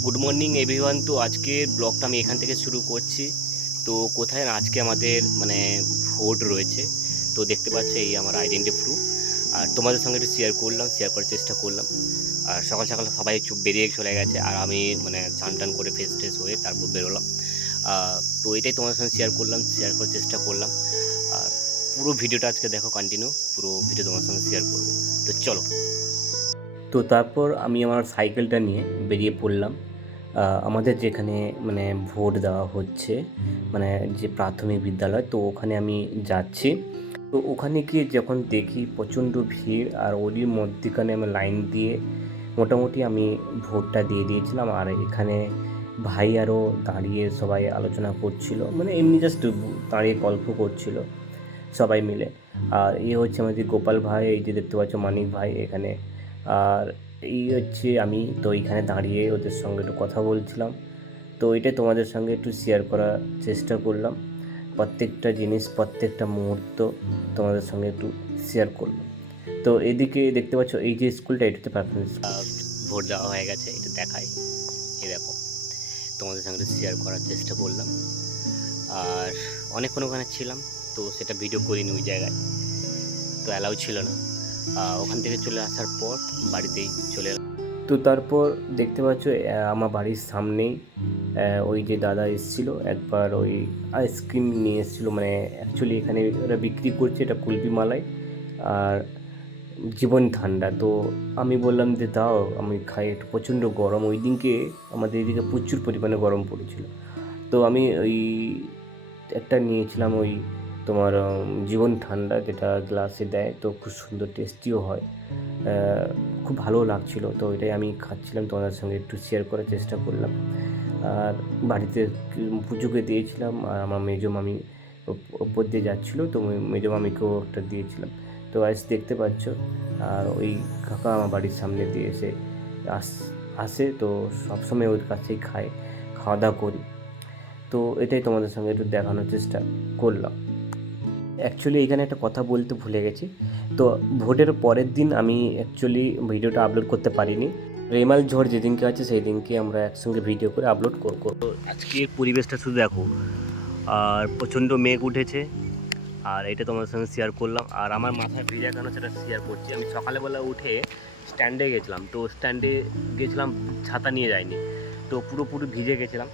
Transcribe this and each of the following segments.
Good morning everyone তো আজকের ব্লগটা আমি এখান থেকে শুরু করছি। তো কোথায় আজকে আমাদের মানে ভোট রয়েছে। তো দেখতে পাচ্ছ এই আমার আইডেন্টি প্রুফ আর তোমাদের সঙ্গে একটু শেয়ার করলাম শেয়ার করার চেষ্টা করলাম। আর সকাল সকাল সবাই চুপ বেরিয়ে চলে গেছে, আর আমি মানে চান টান করে ফেস টেস হয়ে তারপর বেরোলাম। তো এটাই তোমাদের সঙ্গে শেয়ার করলাম শেয়ার করার চেষ্টা করলাম। আর পুরো ভিডিওটা আজকে দেখো কন্টিনিউ পুরো ভিডিও তোমার সঙ্গে শেয়ার করব। তো চলো। তো তারপর আমি আমার সাইকেলটা নিয়ে বেরিয়ে পড়লাম। আমাদের যেখানে মানে ভোট দেওয়া হচ্ছে মানে যে প্রাথমিক বিদ্যালয়, তো ওখানে আমি যাচ্ছি। তো ওখানে গিয়ে যখন দেখি প্রচণ্ড ভিড় আর ওরই মধ্যিখানে আমি লাইন দিয়ে মোটামুটি আমি ভোটটা দিয়ে দিয়েছিলাম। আর এখানে ভাই আরও দাঁড়িয়ে সবাই আলোচনা করছিল মানে এমনি জাস্ট দাঁড়িয়ে গল্প করছিল সবাই মিলে। আর এ হচ্ছে আমাদের গোপাল ভাই, এই যে দেখতে পাচ্ছ মানিক ভাই এখানে আর এই হচ্ছে আমি, তো এইখানে দাঁড়িয়ে ওদের সঙ্গে একটু কথা বলছিলাম। তো এটাই তোমাদের সঙ্গে একটু শেয়ার করার চেষ্টা করলাম। প্রত্যেকটা জিনিস, প্রত্যেকটা মুহূর্ত তোমাদের সঙ্গে একটু শেয়ার করলাম। তো এদিকে দেখতে পাচ্ছ, এই যে স্কুলটা, এটাতে প্রাথমিক ভোট দেওয়া হয়ে গেছে, এটা দেখায় এরকম তোমাদের সঙ্গে শেয়ার করার চেষ্টা করলাম। আর অনেকক্ষণ ওখানে ছিলাম, তো সেটা ভিডিও করিনি ওই জায়গায়। তো অ্যালাউ ছিল না। ওখান থেকে চলে আসার পর বাড়িতেই চলে এলাম। তো তারপর দেখতে পাচ্ছ আমার বাড়ির সামনেই ওই যে দাদা এসেছিল, একবার ওই আইসক্রিম নিয়ে এসেছিল মানে অ্যাকচুয়ালি এখানে ওরা বিক্রি করছে, এটা কুলপি মালাই আর জীবন ঠান্ডা। তো আমি বললাম যে, দাও, আমি খাই, একটু প্রচণ্ড গরম। ওই দিনকে আমাদের এদিকে প্রচুর পরিমাণে গরম পড়েছিল। তো আমি ওই একটা নিয়েছিলাম, ওই তোমার জীবন ঠান্ডা যেটা গ্লাসে দেয়, তো খুব সুন্দর টেস্টিও হয়। খুব ভালো লাগছিল। তো এটাই আমি খাচ্ছিলাম, তোমাদের সঙ্গে একটু শেয়ার করার চেষ্টা করলাম। আর বাড়িতে পুজোকে দিয়েছিলাম, আর আমার মেজো মামি ওপ- ওপর দিয়ে যাচ্ছিল, তো মেজো মামিকেও একটা দিয়েছিলাম। তো আজ দেখতে পাচ্ছ, আর ওই কাকা আমার বাড়ির সামনে দিয়ে এসে আস, আসে, তো সবসময় ওর কাছেই খায় খাওয়া দাওয়া করি। তো এটাই তোমাদের সঙ্গে একটু দেখানোর চেষ্টা করলাম। অ্যাকচুয়ালি এখানে একটা কথা বলতে ভুলে গেছি। তো ভোটের পরের দিন আমি অ্যাকচুয়ালি ভিডিওটা আপলোড করতে পারিনি। রেমাল ঝড় যেদিনকে আছে সেই দিনকে আমরা একসঙ্গে ভিডিও করে আপলোড করব। তো আজকের পরিবেশটা শুধু দেখো, আর প্রচণ্ড মেঘ উঠেছে, আর এটা তোমাদের সঙ্গে শেয়ার করলাম। আর আমার মাথায় ভিজা কেন সেটা শেয়ার করছি। আমি সকালবেলা উঠে স্ট্যান্ডে গেছিলাম। তো স্ট্যান্ডে গেছিলাম, ছাতা নিয়ে যাইনি। তো পুরোপুরি ভিজে গেছিলাম।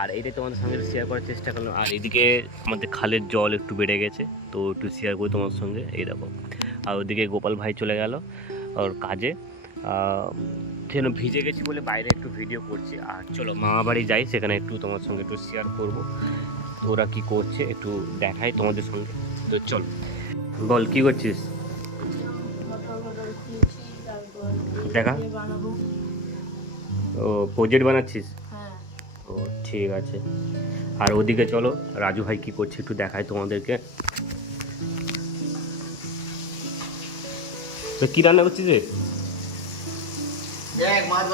আর এটাই তোমাদের সঙ্গে শেয়ার করার চেষ্টা করলাম। আর এদিকে আমাদের খালের জল একটু বেড়ে গেছে তো একটু শেয়ার করি তোমার সঙ্গে এই দেখো। আর ওদিকে গোপাল ভাই চলে গেল ওর কাজে। যেন ভিজে গেছি বলে বাইরে একটু ভিডিও করছি। আর চলো মামা বাড়ি যাই সেখানে একটু তোমার সঙ্গে একটু শেয়ার করব। ওরা কী করছে একটু দেখাই তোমাদের সঙ্গে। তো চল বল কি করছিস? দেখা। ও প্রজেক্ট বানাচ্ছিস? ঠিক আছে। আর ওদিকে চলো রাজু ভাই কি করছে একটু দেখাই তোমাদেরকে। তো কি রান্না করছিস রে? মাছ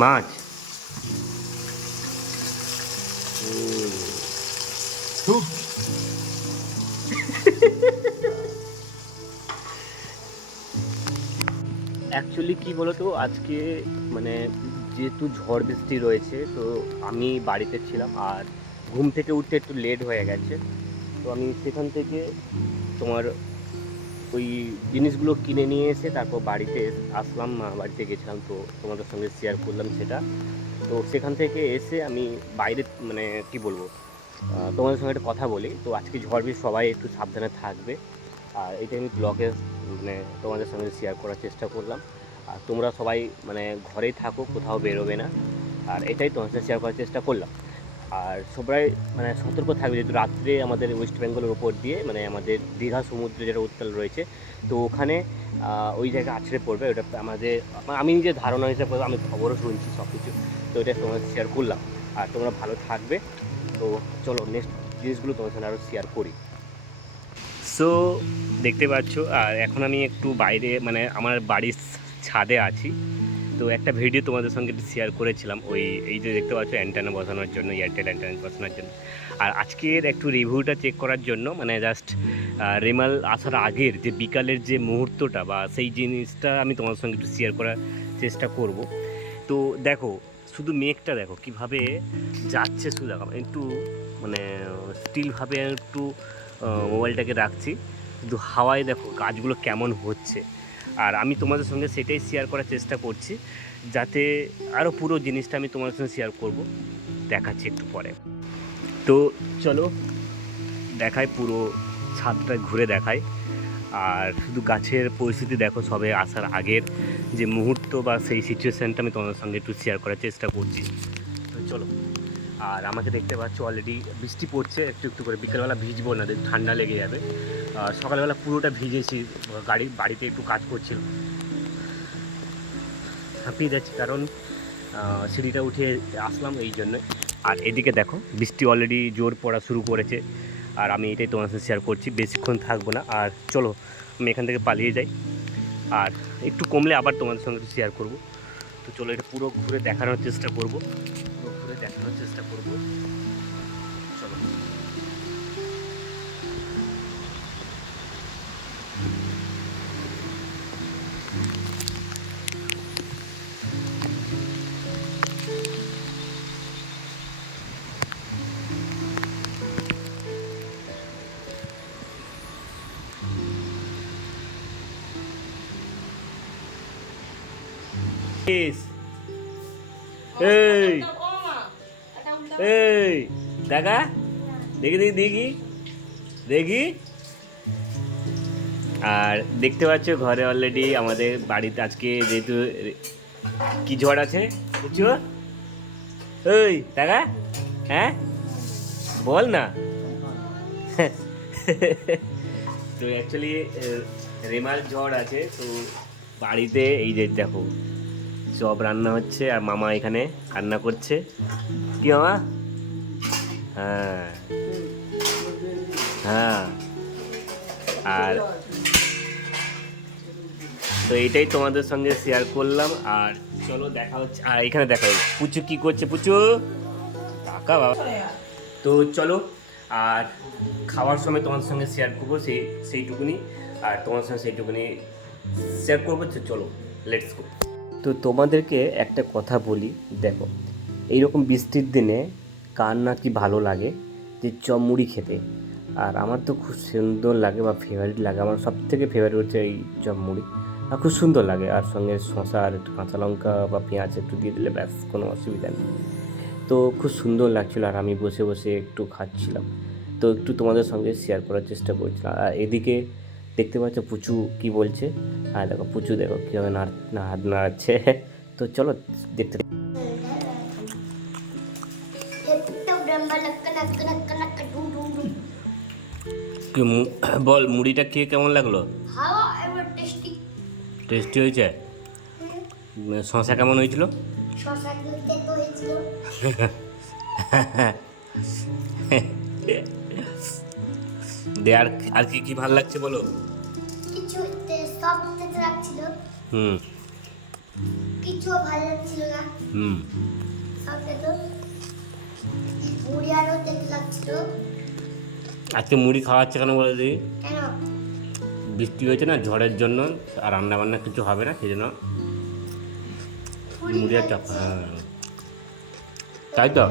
মাছ? অ্যাকচুয়ালি কি বলতো আজকে মানে যেহেতু ঝড় বৃষ্টি রয়েছে, তো আমি বাড়িতে ছিলাম আর ঘুম থেকে উঠতে একটু লেট হয়ে গেছে। তো আমি সেখান থেকে তোমার ওই জিনিসগুলো কিনে নিয়ে এসে তারপর বাড়িতে আসলাম, মা বাড়িতে গেছিলাম, তো তোমাদের সঙ্গে শেয়ার করলাম সেটা। তো সেখান থেকে এসে আমি বাইরে মানে কি বলব তোমাদের সঙ্গে একটা কথা বলি। তো আজকে ঝড় বৃষ্টি, সবাই একটু সাবধানে থাকবে। আর এটা আমি ব্লগে মানে তোমাদের সঙ্গে শেয়ার করার চেষ্টা করলাম। আর তোমরা সবাই মানে ঘরেই থাকো, কোথাও বেরোবে না। আর এটাই তোমার সাথে শেয়ার করার চেষ্টা করলাম। আর সবাই মানে সতর্ক থাকবে, যেহেতু রাত্রে আমাদের ওয়েস্ট বেঙ্গলের ওপর দিয়ে মানে আমাদের দীঘা সমুদ্র যেটা উত্তাল রয়েছে, তো ওখানে ওই জায়গায় আছড়ে পড়বে। ওটা আমাদের আমি নিজের ধারণা হিসেবে আমি খবরও শুনছি সব কিছু তো এটা তোমার শেয়ার করলাম। আর তোমরা ভালো থাকবে, তো চলো নেক্সট জিনিসগুলো তোমার সঙ্গে আরও শেয়ার করি। সো দেখতে পাচ্ছ, আর এখন আমি একটু বাইরে মানে আমার বাড়ির ছাদে আছি। তো একটা ভিডিও তোমাদের সঙ্গে একটু শেয়ার করেছিলাম। ওই, এই যে দেখতে পাচ্ছ অ্যান্টেনা বসানোর জন্য এয়ারটেল অ্যান্টেনা বসানোর জন্য। আর আজকের একটু রিভিউটা চেক করার জন্য মানে জাস্ট রেমাল আসার আগের যে বিকালের যে মুহূর্তটা বা সেই জিনিসটা আমি তোমাদের সঙ্গে একটু শেয়ার করার চেষ্টা করব। তো দেখো, শুধু মেঘটা দেখো, কীভাবে যাচ্ছে শুধু দেখো। একটু মানে স্টিলভাবে একটু মোবাইলটাকে রাখছি। কিন্তু হাওয়ায় দেখো, গাছগুলো কেমন হচ্ছে। আর আমি তোমাদের সঙ্গে সেটাই শেয়ার করার চেষ্টা করছি, যাতে আরও পুরো জিনিসটা আমি তোমাদের সঙ্গে শেয়ার করব, দেখাচ্ছি একটু পরে। তো চলো, দেখাই পুরো ছাদটা ঘুরে দেখায় আর শুধু গাছের পরিস্থিতি দেখো, সবে আসার আগের যে মুহূর্ত বা সেই সিচুয়েশানটা আমি তোমাদের সঙ্গে একটু শেয়ার করার চেষ্টা করছি। তো চলো। আর আমাকে দেখতে পাচ্ছ অলরেডি বৃষ্টি পড়ছে, একটু একটু করে। বিকেলবেলা ভিজবো না ঠান্ডা লেগে যাবে। সকালবেলা পুরোটা ভিজেছি, গাড়ি, বাড়িতে একটু কাজ করছিল। হাঁপিয়ে যাচ্ছি, কারণ সিঁড়িটা উঠে আসলাম এই জন্য। আর এদিকে দেখো, বৃষ্টি অলরেডি জোর পড়া শুরু করেছে। আর আমি এটাই তোমার সাথে শেয়ার করছি, বেশিক্ষণ থাকব না। আর চলো, আমি এখান থেকে পালিয়ে যাই। আর একটু কমলে আবার তোমাদের সঙ্গে শেয়ার করব। তো চলো, এটা পুরো ঘুরে দেখানোর চেষ্টা করব। দেখানোর চেষ্টা করব চলো Yes. এই এই দেখা দেখি দেখি দেখি দেখি। আর দেখতে পাচ্ছ, ঘরে অলরেডি আমাদের বাড়িতে আজকে যেহেতু কি ঝড় আছে, বুঝছ? ওই দেখা হ্যাঁ? বল না। তো অ্যাকচুয়ালি রেমাল ঝড় আছে, তো বাড়িতে এই যে দেখো সব রান্না হচ্ছে, আর মামা এখানে রান্না করছে। কি মামা? হ্যাঁ। হ্যাঁ। আর তো এইটাই তোমাদের সঙ্গে শেয়ার করলাম, আর চলো দেখা হচ্ছে, আর এখানে দেখা হচ্ছে পুচু কি করছে, পুচু? টাকা বাবা। তো চলো, আর খাওয়ার সময় তোমার সঙ্গে শেয়ার করব, সেই, সেইটুকুনি, আর তোমার সঙ্গে সেইটুকুনি শেয়ার করব চলো লেটস গো তো তোমাদেরকে একটা কথা বলি, দেখো, এইরকম বৃষ্টির দিনে কার না কি ভালো লাগে যে চপ মুড়ি খেতে। আর আমার তো খুব সুন্দর লাগে বা ফেভারিট লাগে, আমার সব থেকে ফেভারিট হচ্ছে এই চপ মুড়ি আর খুব সুন্দর লাগে, আর সঙ্গে শশা আর একটু কাঁচা লঙ্কা বা পেঁয়াজ একটু দিয়ে দিলে ব্যাস, কোনো অসুবিধা নেই। তো খুব সুন্দর লাগছিল আর আমি বসে বসে একটু খাচ্ছিলাম। তো একটু তোমাদের সঙ্গে শেয়ার করার চেষ্টা করছিলাম। আর এদিকে দেখতে পাচ্ছ পুচু কি বলছে? আর দেখো পুচু দেখো কীভাবে নাড় না হাত নাড়াচ্ছে। তো চলো দেখতে বল মুড়িটা খেয়ে কেমন লাগল? টেস্টি হয়েছে? শশা কেমন হয়েছিল? শশা দে আর আর কি কি ভালো লাগছে বলো? কিছু সব লাগছিল। হুম। কিছু ভালো লাগছিল না। হুম। সব খেত মুড়ি আরও লাগছিল। আজকে মুড়ি খাওয়াচ্ছে কেন বলে দিই কেন? বৃষ্টি হয়েছে না ঝড়ের জন্য আর রান্না বান্না কিছু হবে না সেই জন্য মুড়ি আর চাপ হ্যাঁ। তাই তো?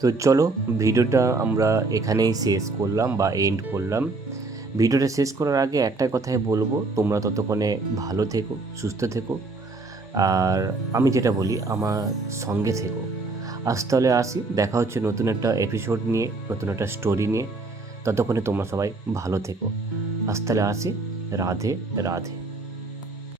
তো চলো, ভিডিওটা আমরা এখানেই শেষ করলাম বা এন্ড করলাম। ভিডিওটা শেষ করার আগে একটাই কথাই বলব, তোমরা ততক্ষণে ভালো থেকো, সুস্থ থেকো। আর আমি যেটা বলি, আমার সঙ্গে থেকো। আজ তাহলে আসি, দেখা হচ্ছে নতুন একটা এপিসোড নিয়ে, নতুন একটা স্টোরি নিয়ে। ততক্ষণে তোমরা সবাই ভালো থেকো। আজ তাহলে আসি, রাধে রাধে।